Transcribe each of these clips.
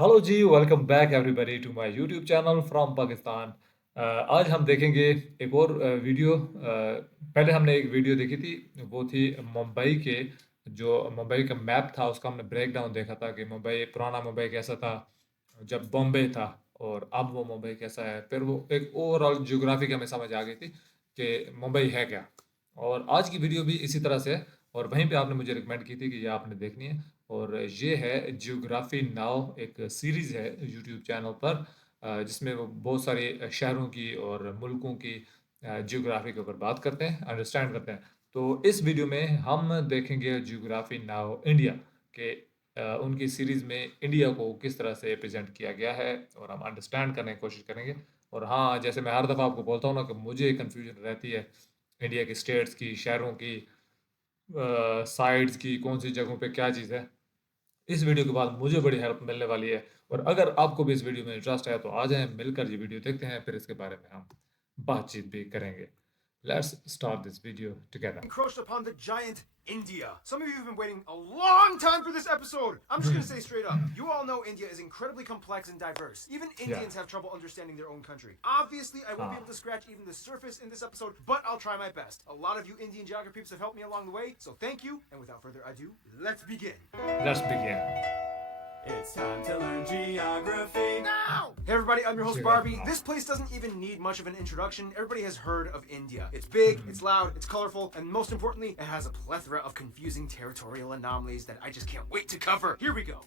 Hello जी, welcome back everybody to my YouTube channel from Pakistan. आज हम देखेंगे एक और वीडियो। पहले हमने एक वीडियो देखी थी, वो थी मुंबई के। जो मुंबई का मैप था उसका हमने ब्रेक डाउन देखा था कि मुंबई, पुराना मुंबई कैसा था जब बॉम्बे था, और अब वो मुंबई कैसा है। फिर वो एक ओवरऑल ज्योग्राफी हमें समझ आ गई थी कि मुंबई है क्या। और आज की वीडियो भी इसी तरह से है, और वहीं पे आपने मुझे रिकमेंड की थी कि ये आपने देखनी है। और ये है जियोग्राफी नाउ, एक सीरीज़ है यूट्यूब चैनल पर, जिसमें वो बहुत सारे शहरों की और मुल्कों की जियोग्राफी के ऊपर बात करते हैं, अंडरस्टैंड करते हैं। तो इस वीडियो में हम देखेंगे जियोग्राफी नाउ इंडिया के, उनकी सीरीज़ में इंडिया को किस तरह से प्रेजेंट किया गया है, और हम अंडरस्टैंड करने की कोशिश करेंगे। और हाँ, जैसे मैं हर दफ़ा आपको बोलता हूँ ना कि मुझे कन्फ्यूजन रहती है इंडिया की स्टेट्स की, शहरों की, साइट्स की, कौन सी जगहों पे क्या चीज़ है। इस वीडियो के बाद मुझे बड़ी हेल्प मिलने वाली है। और अगर आपको भी इस वीडियो में इंटरेस्ट है तो आ जाएं, मिलकर ये वीडियो देखते हैं, फिर इसके बारे में हम बातचीत भी करेंगे। Let's start this video together. Encroached upon the giant India. Some of you have been waiting a long time for this episode. I'm just gonna say straight up. You all know India is incredibly complex and diverse. Even या Indians have trouble understanding their own country. Obviously, I won't be able to हाँ, scratch even the surface in this episode, but I'll try my best. A lot of you Indian geography peeps have helped me along the way, so thank you. And without further ado, let's begin. Let's begin. It's time to learn geography now! Hey everybody, I'm your host Barbie. This place doesn't even need much of an introduction. Everybody has heard of India. It's big, it's loud, it's colorful, and most importantly, it has a plethora of confusing territorial anomalies that I just can't wait to cover. Here we go.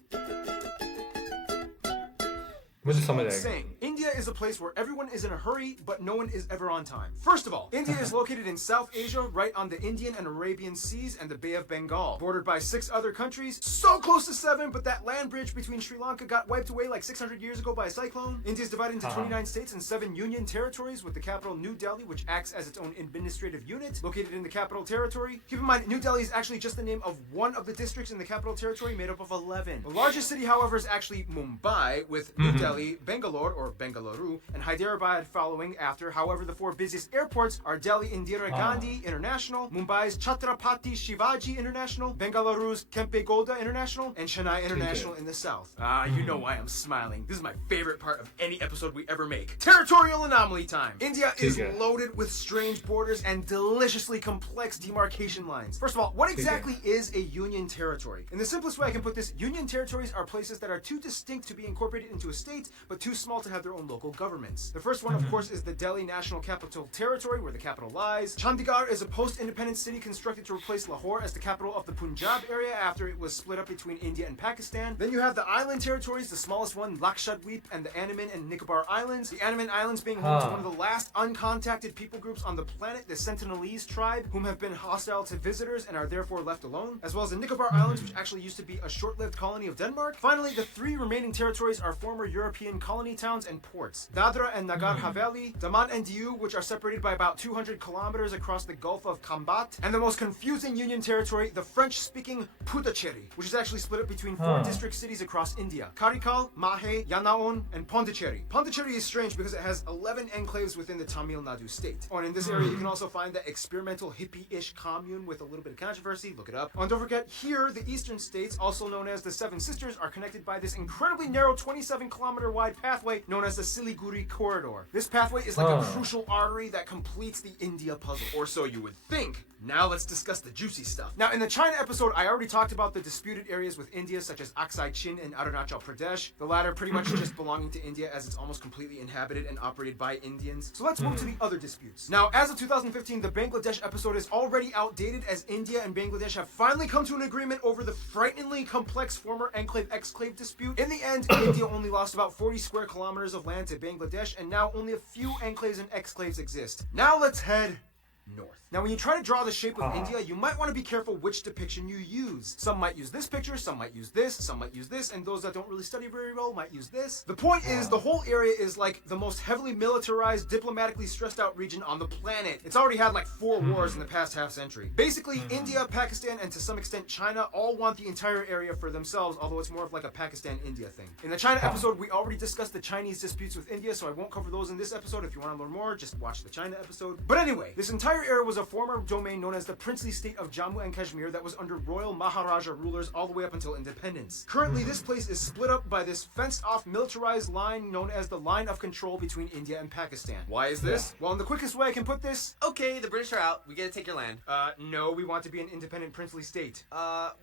मुझे Goes समझ without आएगा। saying, India is a place where everyone is in a hurry, but no one is ever on time. First of all, India is located in South Asia, right on the Indian and Arabian Seas and the Bay of Bengal, bordered by 6 other countries, so close to 7, but that land bridge between Sri Lanka got wiped away like 600 years ago by a cyclone. India is divided into 29 states and 7 union territories, with the capital New Delhi, which acts as its own administrative unit, located in the capital territory. Keep in mind, New Delhi is actually just the name of one of the districts in the capital territory, made up of 11. The largest city, however, is actually Mumbai, with New Delhi, Bangalore, or Bengaluru, and Hyderabad following after. However, the 4 busiest airports are Delhi Indira Gandhi International, Mumbai's Chhatrapati Shivaji International, Bengaluru's Kempe Gowda International, and Chennai International in the south. You know why I'm smiling. This is my favorite part of any episode we ever make. Territorial anomaly time. India is loaded with strange borders and deliciously complex demarcation lines. First of all, what exactly is a union territory? In the simplest way I can put this, union territories are places that are too distinct to be incorporated into a state, but too small to have their own local governments. The first one, of course, is the Delhi National Capital Territory, where the capital lies. Chandigarh is a post-independent city constructed to replace Lahore as the capital of the Punjab area after it was split up between India and Pakistan. Then you have the island territories, the smallest one, Lakshadweep, and the Andaman and Nicobar Islands. The Andaman Islands being home to one of the last uncontacted people groups on the planet, the Sentinelese tribe, whom have been hostile to visitors and are therefore left alone, as well as the Nicobar Islands, which actually used to be a short-lived colony of Denmark. Finally, the 3 remaining territories are former European colony towns and ports. Dadra and Nagar Haveli, Daman and Diu, which are separated by about 200 kilometers across the Gulf of Kambat, and the most confusing union territory, the French-speaking Puducherry, which is actually split up between 4 district cities across India: Karikal, Mahe, Yanaon, and Pondicherry. Pondicherry is strange because it has 11 enclaves within the Tamil Nadu state. And in this area, you can also find the experimental hippie-ish commune with a little bit of controversy. Look it up. And don't forget, here, the eastern states, also known as the Seven Sisters, are connected by this incredibly narrow 27-kilometer wide pathway known as the Siliguri Corridor. This pathway is like a crucial artery that completes the India puzzle, or so you would think. Now let's discuss the juicy stuff. Now, in the China episode, I already talked about the disputed areas with India, such as Aksai Chin and Arunachal Pradesh. The latter pretty much just belonging to India, as it's almost completely inhabited and operated by Indians. So let's move to the other disputes. Now, as of 2015, the Bangladesh episode is already outdated, as India and Bangladesh have finally come to an agreement over the frighteningly complex former enclave-exclave dispute. In the end, India only lost about 40 square kilometers of land to Bangladesh, and now only a few enclaves and exclaves exist. Now let's head north. Now, when you try to draw the shape of India, you might want to be careful which depiction you use. Some might use this picture, some might use this, some might use this, and those that don't really study very well might use this. The point is, the whole area is like the most heavily militarized, diplomatically stressed out region on the planet. It's already had like 4 wars in the past half century. Basically, India, Pakistan, and to some extent China all want the entire area for themselves, although it's more of like a Pakistan-India thing. In the China episode, we already discussed the Chinese disputes with India, so I won't cover those in this episode. If you want to learn more, just watch the China episode. But anyway, this entire entire area was a former domain known as the princely state of Jammu and Kashmir that was under royal Maharaja rulers all the way up until independence. Currently, this place is split up by this fenced-off militarized line known as the line of control between India and Pakistan. Why is this? Well, in the quickest way I can put this, Okay, the British are out. We get to take your land. no, we want to be an independent princely state.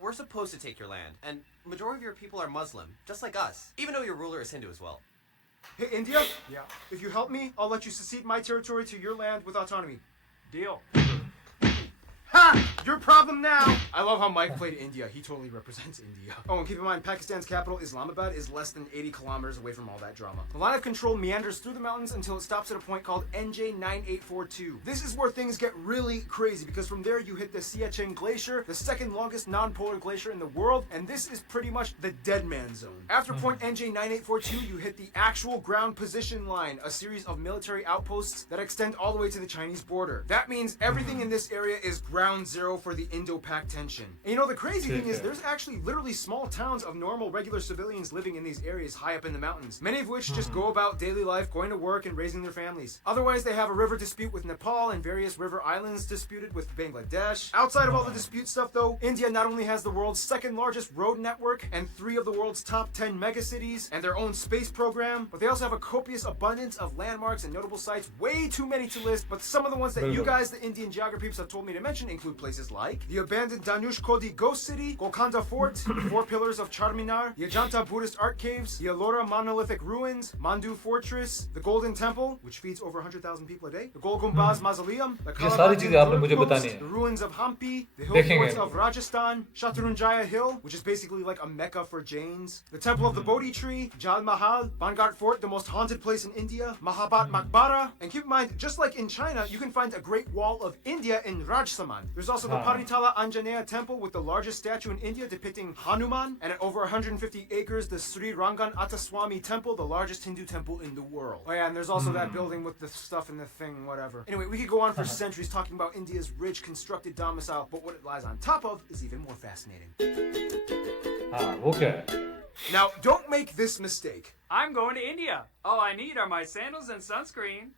We're supposed to take your land, and majority of your people are Muslim, just like us. Even though your ruler is Hindu as well. Hey, India? Yeah. If you help me, I'll let you secede my territory to your land with autonomy. Deal. Ha! Your problem now! I love how Mike played India. He totally represents India. Oh, and keep in mind, Pakistan's capital, Islamabad, is less than 80 kilometers away from all that drama. The line of control meanders through the mountains until it stops at a point called NJ9842. This is where things get really crazy, because from there you hit the Siachen Glacier, the second longest non-polar glacier in the world, and this is pretty much the dead man zone. After point NJ9842, you hit the actual ground position line, a series of military outposts that extend all the way to the Chinese border. That means everything in this area is ground zero for the Indo-Pak tension. And you know, the crazy thing is there's actually literally small towns of normal, regular civilians living in these areas high up in the mountains, many of which just go about daily life, going to work and raising their families. Otherwise, they have a river dispute with Nepal and various river islands disputed with Bangladesh. Outside of all the dispute stuff though, India not only has the world's second largest road network and 3 of the world's top 10 megacities and their own space program, but they also have a copious abundance of landmarks and notable sites, way too many to list, but some of the ones that you guys, the Indian geography peeps, have told me to mention include places like the abandoned Danush Kodi Ghost City, Golconda Fort, the 4 pillars of Charminar, the Ajanta Buddhist art caves, the Ellora monolithic ruins, Mandu Fortress, the Golden Temple, which feeds over 100,000 people a day, the Gol Gumbaz Mausoleum, the ये सारी चीजें आपने मुझे बतानी Post, है। the ruins of Hampi, the hill देखेंगे forts हम। of Rajasthan, Shatrunjaya Hill, which is basically like a mecca for Jains, the Temple of the Bodhi Tree, Jal Mahal, Bangart Fort, the most haunted place in India, Mahabat Maqbara, and keep in mind, just like in China, you can find a Great Wall of India in Rajsamand. There's also the Paritala Anjaneya Temple with the largest statue in India depicting Hanuman, and at over 150 acres, the Sri Rangan Attaswamy Temple, the largest Hindu temple in the world. Oh yeah, and there's also that building with the stuff in the thing, whatever. Anyway, we could go on for centuries talking about India's rich constructed domicile, but what it lies on top of is even more fascinating. हाँ वो क्या है? Now, don't make this mistake. I'm going to India. All I need are my sandals and sunscreen.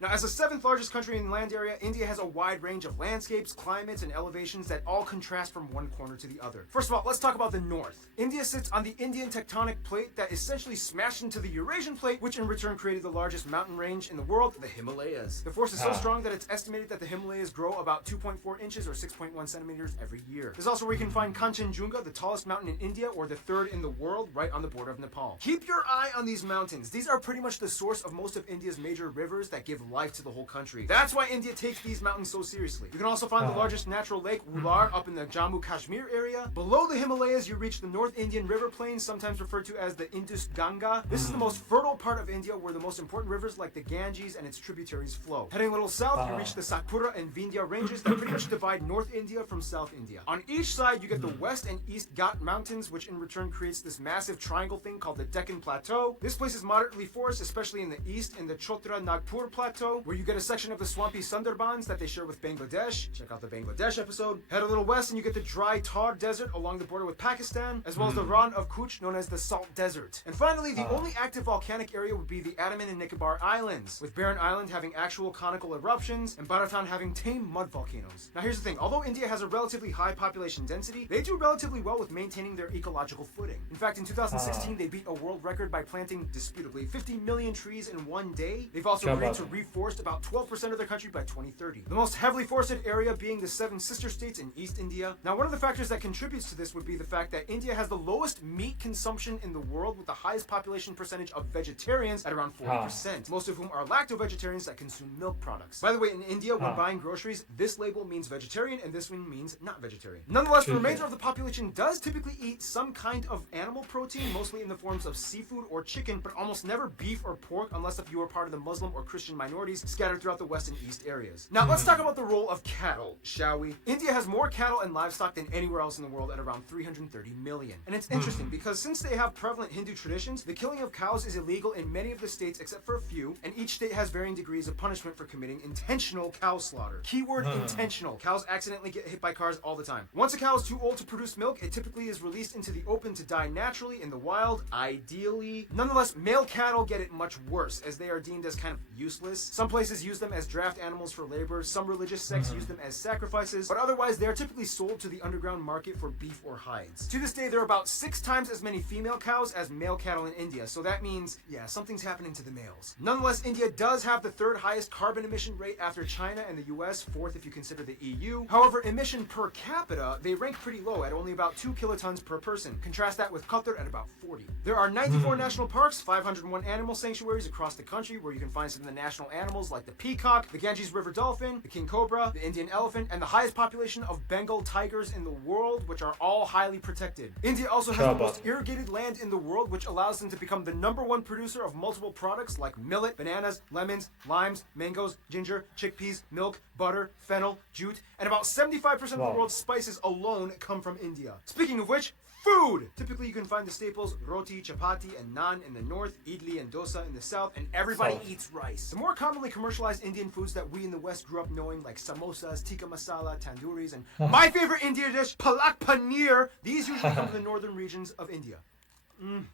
Now, as the 7th largest country in land area, India has a wide range of landscapes, climates, and elevations that all contrast from one corner to the other. First of all, let's talk about the north. India sits on the Indian tectonic plate that essentially smashed into the Eurasian plate, which in return created the largest mountain range in the world, the Himalayas. The force is so strong that it's estimated that the Himalayas grow about 2.4 inches or 6.1 centimeters every year. There's also where you can find Kanchenjunga, the tallest mountain in India, or the 3rd in the world, right on the border of Nepal. Keep your eye on these mountains. These are pretty much the source of most of India's major rivers that give life to the whole country. That's why India takes these mountains so seriously. You can also find the largest natural lake, Wular, up in the Jammu Kashmir area. Below the Himalayas, you reach the North Indian River Plain, sometimes referred to as the Indus Ganga. This is the most fertile part of India where the most important rivers like the Ganges and its tributaries flow. Heading a little south, you reach the Satpura and Vindhya ranges that pretty much divide North India from South India. On each side, you get the West and East Ghat mountains, which in return creates this massive triangle thing called the Deccan Plateau. This place is moderately forested, especially in the east, in the Chotra Nagpur Plateau, where you get a section of the swampy Sundarbans that they share with Bangladesh. Check out the Bangladesh episode. Head a little west and you get the dry Thar Desert along the border with Pakistan, as well as the Rann of Kutch, known as the Salt Desert. And finally, the only active volcanic area would be the Andaman and Nicobar Islands, with Barren Island having actual conical eruptions and Bharatan having tame mud volcanoes. Now here's the thing, although India has a relatively high population density, they do relatively well with maintaining their ecological footing. In fact, in 2016, they beat a world record by planting, disputably, 50 million trees in one day. They've also agreed to reforest about 12% of their country by 2030. The most heavily forested area being the 7 sister states in East India. Now, one of the factors that contributes to this would be the fact that India has the lowest meat consumption in the world, with the highest population percentage of vegetarians at around 40%, most of whom are lacto-vegetarians that consume milk products. By the way, in India, when buying groceries, this label means vegetarian and this one means not vegetarian. Nonetheless, the remainder of the population does typically eat some kind of animal protein, mostly in the forms of seafood or chicken, but almost never beef or pork unless if you are part of the Muslim or Christian minorities scattered throughout the West and East areas. Now, let's talk about the role of cattle, shall we? India has more cattle and livestock than anywhere else in the world at around 330 million. And it's interesting because since they have prevalent Hindu traditions, the killing of cows is illegal in many of the states except for a few, and each state has varying degrees of punishment for committing intentional cow slaughter. Keyword intentional. Cows accidentally get hit by cars all the time. Once a cow is too old to produce milk, it typically is released into the open to die naturally in the wild, ideally. Nonetheless, male cattle get it much worse, as they are deemed as kind of useless Some places use them as draft animals for labor. Some religious sects use them as sacrifices. But otherwise, they are typically sold to the underground market for beef or hides. To this day, there are about 6 times as many female cows as male cattle in India. So that means, yeah, something's happening to the males. Nonetheless, India does have the 3rd highest carbon emission rate after China and the US, 4th if you consider the EU. However, emission per capita, they rank pretty low at only about 2 kilotons per person. Contrast that with Qatar at about 40. There are 94 national parks, 501 animal sanctuaries across the country where you can find some of the national animals like the peacock, the Ganges River dolphin, the king cobra, the Indian elephant, and the highest population of Bengal tigers in the world, which are all highly protected. India also has the most irrigated land in the world, which allows them to become the #1 producer of multiple products like millet, bananas, lemons, limes, mangoes, ginger, chickpeas, milk, butter, fennel, jute, and about 75% of the world's spices alone come from India. Speaking of which, food! Typically, you can find the staples roti, chapati, and naan in the north, idli and dosa in the south, and everybody eats rice. The more commonly commercialized Indian foods that we in the West grew up knowing, like samosas, tikka masala, tanduris, and my favorite Indian dish, palak paneer, these usually come from the northern regions of India.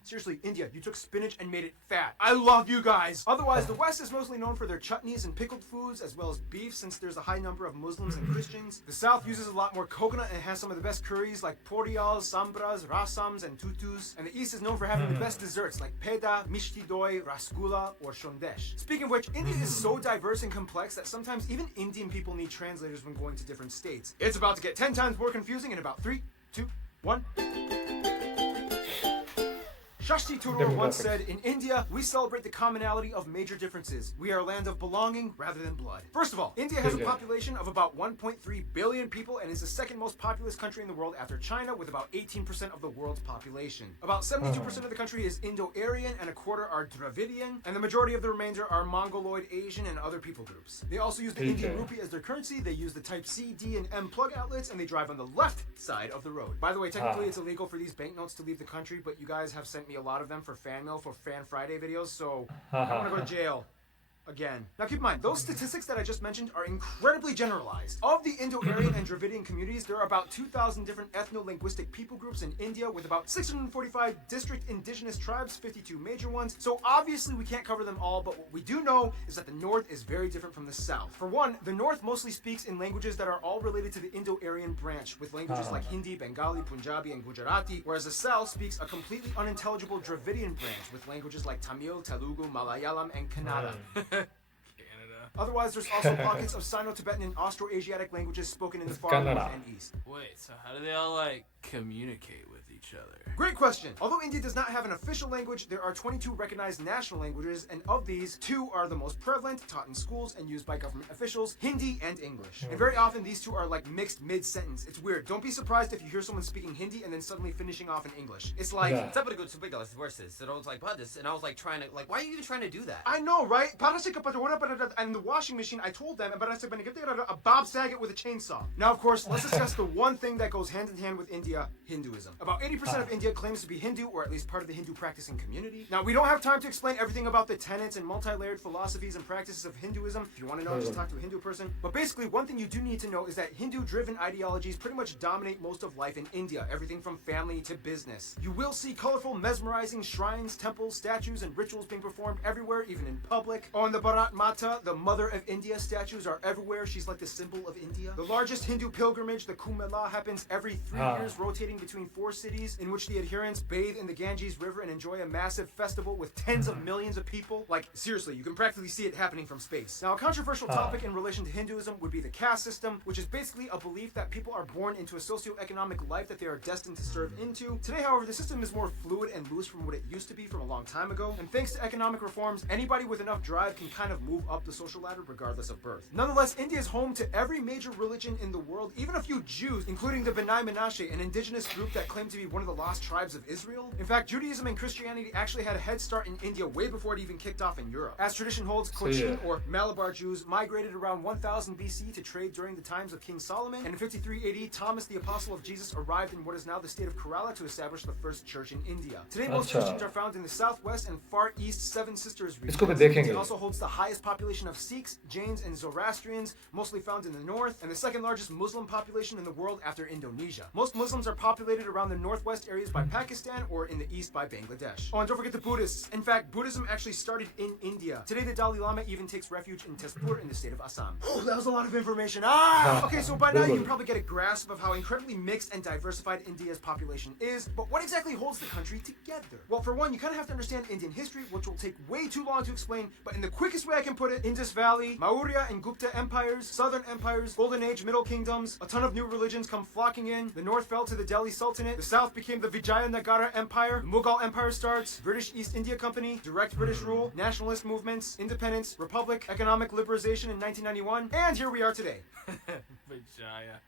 Seriously, India, you took spinach and made it fat. I love you guys! Otherwise, the West is mostly known for their chutneys and pickled foods, as well as beef, since there's a high number of Muslims and Christians. The South uses a lot more coconut and has some of the best curries like poriyals, sambras, rasams, and tutus. And the East is known for having the best desserts like peda, mishti doi, rasgulla, or shondesh. Speaking of which, India is so diverse and complex that sometimes even Indian people need translators when going to different states. It's about to get 10 times more confusing in about 3, 2, 1. Shashti Tharoor once said, in India, we celebrate the commonality of major differences. We are a land of belonging rather than blood. First of all, India has a population of about 1.3 billion people and is the 2nd most populous country in the world after China, with about 18% of the world's population. About 72% of the country is Indo-Aryan and a quarter are Dravidian, and the majority of the remainder are Mongoloid, Asian, and other people groups. They also use the Indian rupee as their currency. They use the type C, D, and M plug outlets, and they drive on the left side of the road. By the way, technically it's illegal for these banknotes to leave the country, but you guys have sent me a lot of them for fan mail for Fan Friday videos, so I don't want to go to jail. Again. Now keep in mind, those statistics that I just mentioned are incredibly generalized. Of the Indo-Aryan and Dravidian communities, there are about 2,000 different ethno-linguistic people groups in India, with about 645 district indigenous tribes, 52 major ones. So obviously we can't cover them all, but what we do know is that the North is very different from the South. For one, the North mostly speaks in languages that are all related to the Indo-Aryan branch, with languages like Hindi, Bengali, Punjabi, and Gujarati, whereas the South speaks a completely unintelligible Dravidian branch, with languages like Tamil, Telugu, Malayalam, and Kannada. Otherwise, there's also pockets of Sino-Tibetan and Austroasiatic languages spoken in the far north and east. Wait, so how do they all, like, communicate with each other? Great question. Although India does not have an official language, there are 22 recognized national languages, and of these, 2 are the most prevalent, taught in schools and used by government officials, Hindi and English. And very often, these 2 are like mixed mid-sentence. It's weird. Don't be surprised if you hear someone speaking Hindi and then suddenly finishing off in English. It's like... And I was like, what this? And I was like trying to, like, why are you even trying to do that? I know, right? And the washing machine, I told them, a Bob Saget with a chainsaw. Now, of course, let's discuss the one thing that goes hand in hand with India, Hinduism. About 80% of India claims to be Hindu, or at least part of the Hindu practicing community. Now, we don't have time to explain everything about the tenets and multi-layered philosophies and practices of Hinduism. If you want to know, just talk to a Hindu person. But basically, one thing you do need to know is that Hindu-driven ideologies pretty much dominate most of life in India, everything from family to business. You will see colorful, mesmerizing shrines, temples, statues, and rituals being performed everywhere, even in public. On the Bharat Mata, the Mother of India, statues are everywhere. She's like the symbol of India. The largest Hindu pilgrimage, the Kumbh Mela, happens every 3 years, rotating between 4 cities, in which the adherents bathe in the Ganges River and enjoy a massive festival with tens of millions of people. Like, seriously, you can practically see it happening from space. Now, a controversial topic in relation to Hinduism would be the caste system, which is basically a belief that people are born into a socioeconomic life that they are destined to serve into. Today, however, the system is more fluid and loose from what it used to be from a long time ago, and thanks to economic reforms, anybody with enough drive can kind of move up the social ladder regardless of birth. Nonetheless, India is home to every major religion in the world, even a few Jews, including the B'nai Menashe, an indigenous group that claim to be one of the lost tribes of Israel. In fact, Judaism and Christianity actually had a head start in India way before it even kicked off in Europe. As tradition holds, Cochin or Malabar Jews migrated around 1000 BC to trade during the times of King Solomon, and in 53 AD, Thomas, the apostle of Jesus, arrived in what is now the state of Kerala to establish the first church in India. Today, most Christians are found in the southwest and far east Seven Sisters region. It also holds the highest population of Sikhs, Jains, and Zoroastrians, mostly found in the north, and the second largest Muslim population in the world after Indonesia. Most Muslims are populated around the north northwest areas by Pakistan or in the east by Bangladesh. Oh, and don't forget the Buddhists. In fact, Buddhism actually started in India. Today, the Dalai Lama even takes refuge in Tezpur in the state of Assam. Oh, that was a lot of information. Okay, so by now you can probably get a grasp of how incredibly mixed and diversified India's population is, but what exactly holds the country together? Well, for one, you kind of have to understand Indian history, which will take way too long to explain, but in the quickest way I can put it, Indus Valley, Maurya and Gupta empires, southern empires, Golden Age, Middle Kingdoms, a ton of new religions come flocking in, the north fell to the Delhi Sultanate, the south became the Vijayanagara Empire, the Mughal Empire starts, British East India Company, direct British rule, nationalist movements, independence, republic, economic liberalization in 1991, and here we are today. Vijaya.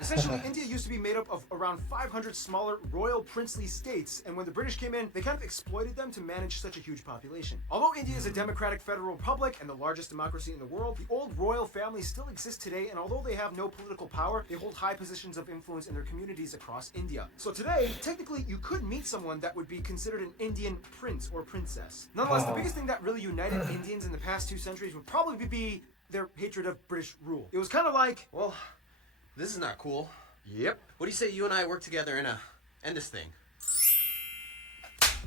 Essentially, India used to be made up of around 500 smaller royal princely states, and when the British came in, they kind of exploited them to manage such a huge population. Although India is a democratic federal republic and the largest democracy in the world, the old royal families still exist today, and although they have no political power, they hold high positions of influence in their communities across India. So today, technically, you could meet someone that would be considered an Indian prince or princess. Nonetheless, the biggest thing that really united Indians in the past 2 centuries would probably be their hatred of British rule. It was kind of like, Well, this is not cool. yep. What do you say you and I work together and end this thing?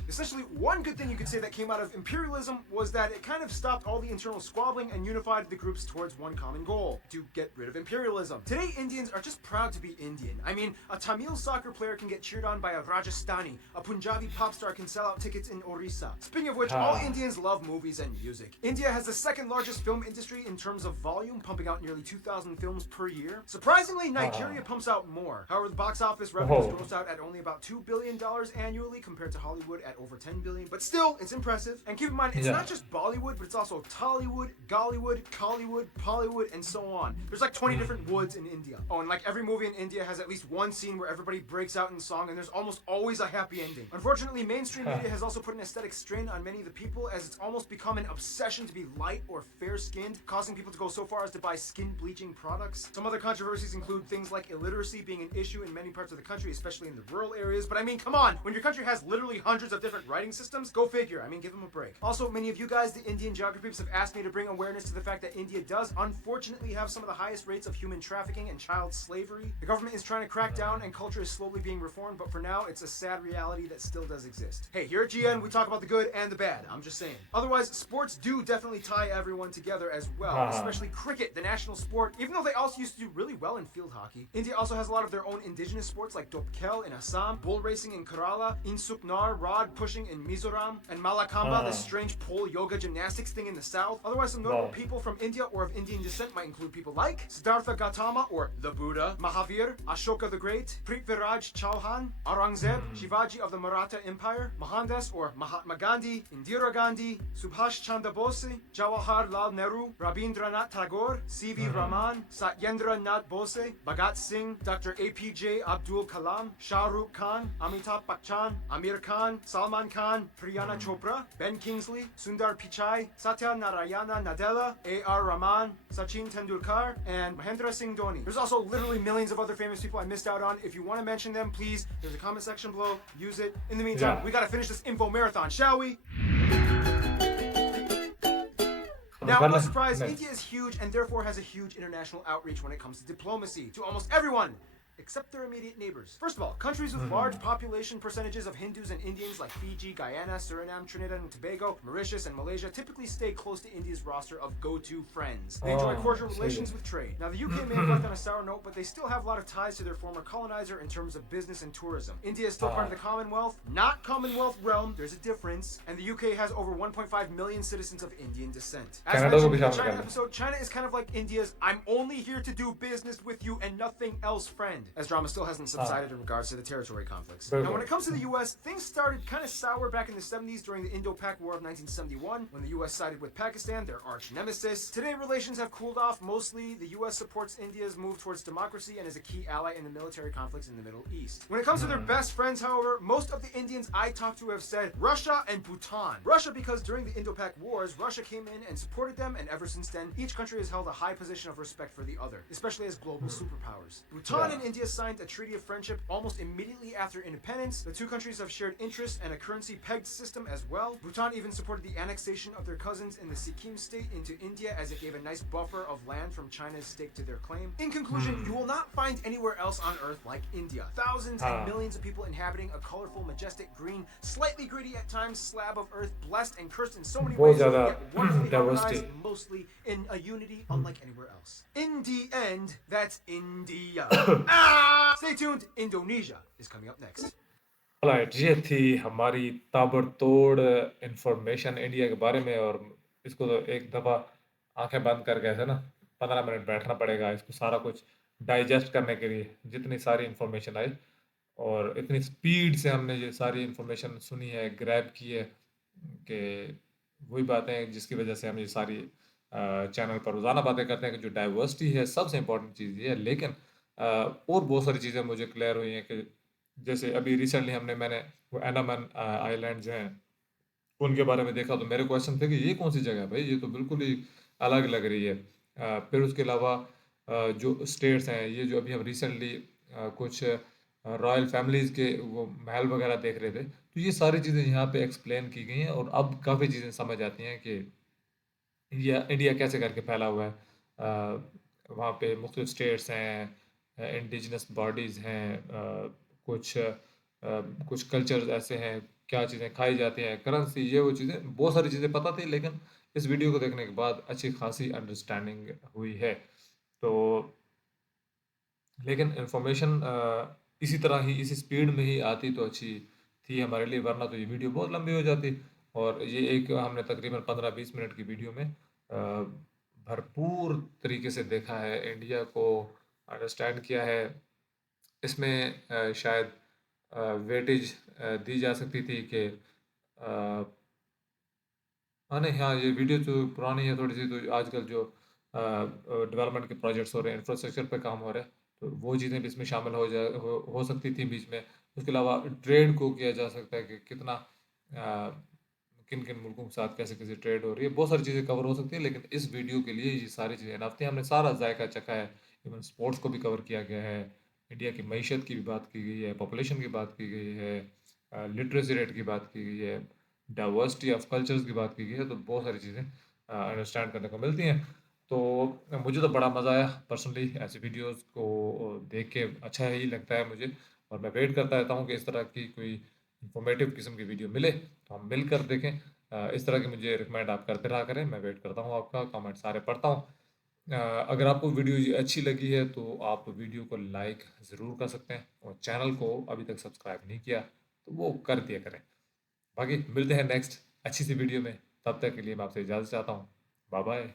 Essentially, one good thing you could say that came out of imperialism was that it kind of stopped all the internal squabbling and unified the groups towards one common goal, to get rid of imperialism. Today, Indians are just proud to be Indian. I mean, a Tamil soccer player can get cheered on by a Rajasthani, a Punjabi pop star can sell out tickets in Orissa. Speaking of which, all Indians love movies and music. India has the second largest film industry in terms of volume, pumping out nearly 2,000 films per year. Surprisingly, Nigeria pumps out more. However, the box office revenues gross out at only about $2 billion annually compared to Hollywood at over 10 billion, but still, it's impressive. And keep in mind, it's not just Bollywood, but it's also Tollywood, Gollywood, Collywood, Pollywood, and so on. There's like 20 different woods in India. Oh, and like every movie in India has at least one scene where everybody breaks out in song, and there's almost always a happy ending. Unfortunately, mainstream media has also put an aesthetic strain on many of the people, as it's almost become an obsession to be light or fair-skinned, causing people to go so far as to buy skin bleaching products. Some other controversies include things like illiteracy being an issue in many parts of the country, especially in the rural areas. But I mean, come on, when your country has literally hundreds of different writing systems, go figure. I mean, give them a break. Also, many of you guys, the Indian geography peeps, have asked me to bring awareness to the fact that India does unfortunately have some of the highest rates of human trafficking and child slavery. The government is trying to crack down and culture is slowly being reformed, but for now, it's a sad reality that still does exist. Hey, here at GN, we talk about the good and the bad. I'm just saying. Otherwise, sports do definitely tie everyone together as well, especially cricket, the national sport, even though they also used to do really well in field hockey. India also has a lot of their own indigenous sports like Dopkel in Assam, bull racing in Kerala, Insuknar, rod pushing in Mizoram, and Malakamba, the strange pole yoga gymnastics thing in the south. Otherwise, some notable people from India or of Indian descent might include people like Siddhartha Gautama or the Buddha, Mahavir, Ashoka the Great, Prithviraj Chauhan, Aurangzeb, Shivaji of the Maratha Empire, Mohandas or Mahatma Gandhi, Indira Gandhi, Subhash Chandra Bose, Jawaharlal Nehru, Rabindranath Tagore, C.V. Raman, Satyendra Nath Bose, Bhagat Singh, Dr. APJ Abdul Kalam, Shah Rukh Khan, Amitabh Bachchan, Amir Khan, Salman Khan, Priyana Chopra, Ben Kingsley, Sundar Pichai, Satya Narayana Nadella, A.R. Rahman, Sachin Tendulkar, and Mahendra Singh Dhoni. There's also literally millions of other famous people I missed out on. If you want to mention them, please, there's a comment section below. Use it. In the meantime, we gotta finish this info marathon, shall we? Now, no surprise, India is huge and therefore has a huge international outreach when it comes to diplomacy to almost everyone, except their immediate neighbors. First of all, countries with large population percentages of Hindus and Indians like Fiji, Guyana, Suriname, Trinidad and Tobago, Mauritius, and Malaysia typically stay close to India's roster of go-to friends. They enjoy cordial relations with trade. Now, the UK may have left on a sour note, but they still have a lot of ties to their former colonizer in terms of business and tourism. India is still part of the Commonwealth, not Commonwealth realm, there's a difference, and the UK has over 1.5 million citizens of Indian descent. As mentioned in the China episode, China is kind of like India's I'm only here to do business with you and nothing else friend, as drama still hasn't subsided in regards to the territory conflicts. Now, when it comes to the US, things started kind of sour back in the 70s during the Indo-Pak War of 1971, when the US sided with Pakistan, their arch nemesis. Today, relations have cooled off. Mostly, the US supports India's move towards democracy and is a key ally in the military conflicts in the Middle East. When it comes to their best friends, however, most of the Indians I talked to have said Russia and Bhutan. Russia because during the Indo-Pak Wars, Russia came in and supported them, and ever since then, each country has held a high position of respect for the other, especially as global superpowers. Bhutan and India India signed a treaty of friendship almost immediately after independence. The two countries have shared interests and a currency pegged system as well. Bhutan even supported the annexation of their cousins in the Sikkim state into India, as it gave a nice buffer of land from China's stake to their claim. In conclusion, you will not find anywhere else on Earth like India. Thousands and हाँ millions of people inhabiting a colorful, majestic, green, slightly gritty at times slab of Earth, blessed and cursed in so many बहुत ways, ज़्यादा yet wonderfully diversity harmonized, mostly in a unity unlike anywhere else. In the end, that's India. Stay tuned, Indonesia is coming up next. Right, ये थी हमारी ताबड़तोड़ information India के बारे में। और इसको तो एक दफ़ा आंखें बंद करके ऐसे ना 15 मिनट बैठना पड़ेगा इसको सारा कुछ डाइजेस्ट करने के लिए, जितनी सारी इंफॉर्मेशन आई। और इतनी स्पीड से हमने ये सारी इंफॉर्मेशन सुनी है, ग्रैब की है, कि वही बातें जिसकी वजह से हम ये सारी चैनल पर रोज़ाना बातें करते हैं कि जो डाइवर्सिटी है सबसे इम्पोर्टेंट चीज़ ये है। लेकिन और बहुत सारी चीज़ें मुझे क्लियर हुई हैं कि जैसे अभी रिसेंटली मैंने वो अंडमान आइलैंड जो हैं उनके बारे में देखा, तो मेरे क्वेश्चन थे कि ये कौन सी जगह है भाई, ये तो बिल्कुल ही अलग लग रही है। फिर उसके अलावा जो स्टेट्स हैं, ये जो अभी हम रिसेंटली कुछ रॉयल फैमिलीज़ के वो महल वगैरह देख रहे थे, तो ये सारी चीज़ें यहाँ पे एक्सप्लेन की गई हैं और अब काफ़ी चीज़ें समझ आती हैं कि इंडिया इंडिया कैसे करके फैला हुआ है। वहाँ पे मुख्तलिफ स्टेट्स हैं, इंडिजिनस बॉडीज़ हैं, कुछ कल्चर्स ऐसे हैं, क्या चीज़ें खाई जाती हैं, करेंसी, ये वो चीज़ें, बहुत सारी चीज़ें पता थी। लेकिन इस वीडियो को देखने के बाद अच्छी खासी अंडरस्टैंडिंग हुई है। तो लेकिन इन्फॉर्मेशन इसी तरह ही इसी स्पीड में ही आती तो अच्छी थी हमारे लिए, वरना तो ये वीडियो बहुत लंबी हो जाती। और ये एक हमने तकरीबन 15-20 मिनट की वीडियो में भरपूर तरीके से देखा है, इंडिया को अंडरस्टैंड किया है। इसमें शायद वेटेज दी जा सकती थी कि हाँ, नहीं, हाँ, ये वीडियो जो पुरानी है थोड़ी-सी, तो आजकल जो डेवलपमेंट के प्रोजेक्ट्स हो रहे हैं, इंफ्रास्ट्रक्चर पे काम हो रहा है, तो वो चीज़ें भी इसमें शामिल हो सकती थी बीच में। उसके अलावा ट्रेड को किया जा सकता है कि कितना किन-किन मुल्कों के साथ कैसे-कैसे ट्रेड हो रही है, बहुत सारी चीज़ें कवर हो सकती हैं। लेकिन इस वीडियो के लिए ये सारी चीज़ें इनफ थी, हमने सारा जायका चखा है। इवन स्पोर्ट्स को भी कवर किया गया है, इंडिया की मईशत की भी बात की गई है, पॉपुलेशन की बात की गई है, लिटरेसी रेट की बात की गई है, डाइवर्सिटी ऑफ कल्चर्स की बात की गई है, तो बहुत सारी चीज़ें अंडरस्टैंड करने को मिलती हैं। तो मुझे तो बड़ा मज़ा आया पर्सनली, ऐसी वीडियोस को देख के अच्छा ही लगता है मुझे। और मैं वेट करता रहता हूँ कि इस तरह की कोई इंफॉर्मेटिव किस्म की वीडियो मिले तो हम मिलकर देखें। इस तरह की मुझे रिकमेंड आप करते रहा करें, मैं वेट करता हूँ, आपका कमेंट सारे पढ़ता हूँ। अगर आपको वीडियो ये अच्छी लगी है तो आप वीडियो को लाइक ज़रूर कर सकते हैं, और चैनल को अभी तक सब्सक्राइब नहीं किया तो वो कर दिया करें। बाकी मिलते हैं नेक्स्ट अच्छी सी वीडियो में, तब तक के लिए मैं आपसे इजाज़त चाहता हूँ। Bye bye.